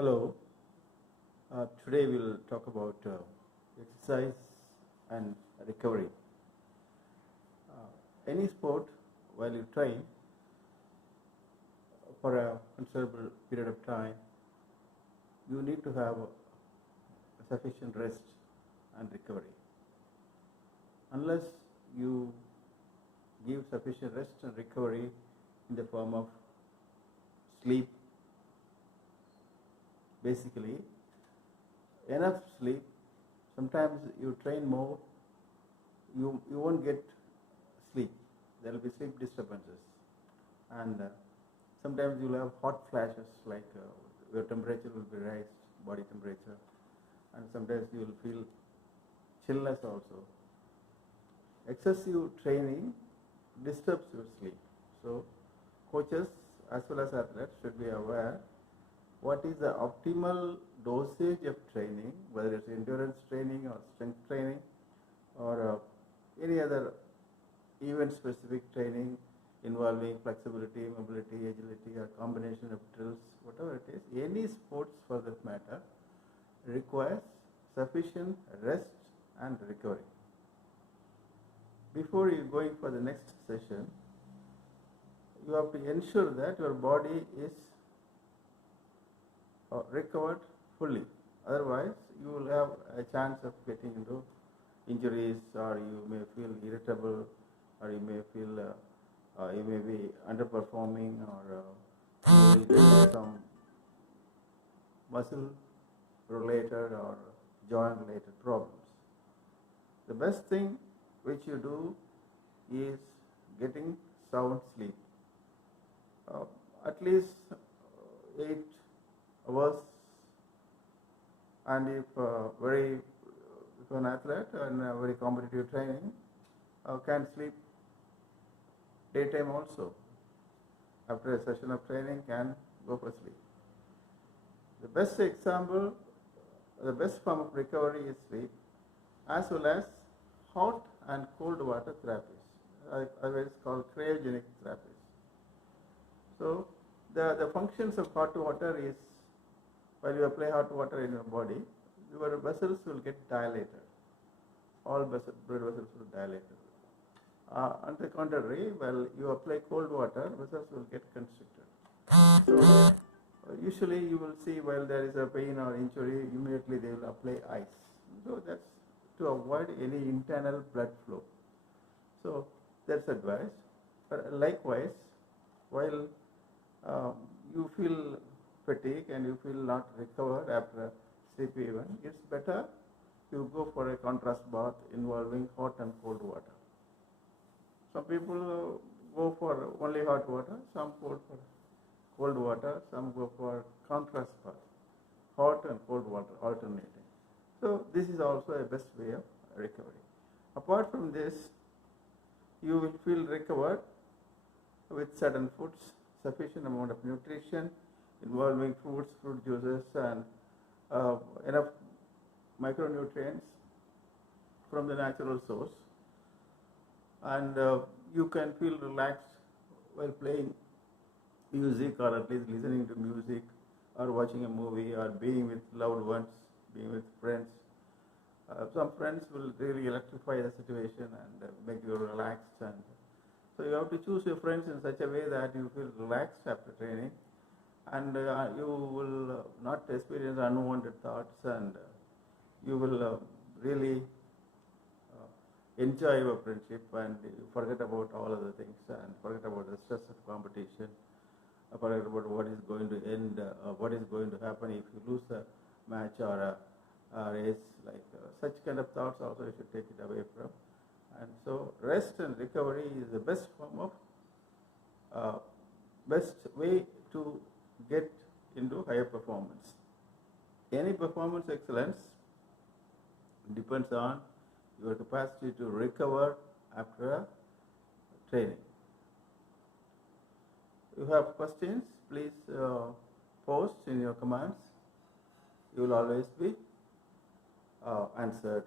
Hello. Today we'll talk about exercise and recovery. Any sport, while you train for a considerable period of time, you need to have sufficient rest and recovery. Unless you give sufficient rest and recovery in the form of sleep, basically enough sleep. Sometimes you train more, you won't get sleep. There will be sleep disturbances, and sometimes you'll have hot flashes, like your temperature will be raised, body temperature, and sometimes you will feel chillness also. Excessive training disturbs your sleep. So coaches as well as athletes should be aware what is the optimal dosage of training, whether it's endurance training or strength training or any other event specific training involving flexibility, mobility, agility, or combination of drills, whatever it is. Any sports for that matter requires sufficient rest and recovery. Before you going for the next session, you have to ensure that your body is recovered fully. Otherwise, you will have a chance of getting into injuries, or you may feel irritable, or you may feel you may be underperforming, or you will get some muscle related or joint related problems. The best thing which you do is getting sound sleep, at least 8 hours, and if an athlete and very competitive training can sleep daytime also. After a session of training, can go for sleep. The best example, the best form of recovery is sleep, as well as hot and cold water therapies, otherwise called cryogenic therapies. So the functions of hot water is, while you apply hot water in your body, your vessels will get dilated. All blood vessels will dilate. On the contrary, while you apply cold water, vessels will get constricted. So usually you will see, while there is a pain or injury, immediately they will apply ice. So that's to avoid any internal blood flow. So that's advice. But likewise, while you feel fatigue and you feel not recovered after a sleepy event, it's better you go for a contrast bath involving hot and cold water. Some people go for only hot water, some go for cold water, some go for contrast bath, hot and cold water alternating. So this is also a best way of recovery. Apart from this, you will feel recovered with certain foods, sufficient amount of nutrition involving fruits, fruit juices, and enough micronutrients from the natural source, and you can feel relaxed while playing music, or at least listening to music, or watching a movie, or being with loved ones, being with friends. Some friends will really electrify the situation and make you relaxed, and so you have to choose your friends in such a way that you feel relaxed after training, and you will not experience unwanted thoughts, and you will really enjoy your friendship, and you forget about all other things, and forget about the stress of competition, forget about what is going to end, what is going to happen if you lose a match or a race, like such kind of thoughts also you should take it away from. And so rest and recovery is the best form of best way to get into higher performance. Any performance excellence depends on your capacity to recover after training. If you have questions, please post in your comments. You will always be answered.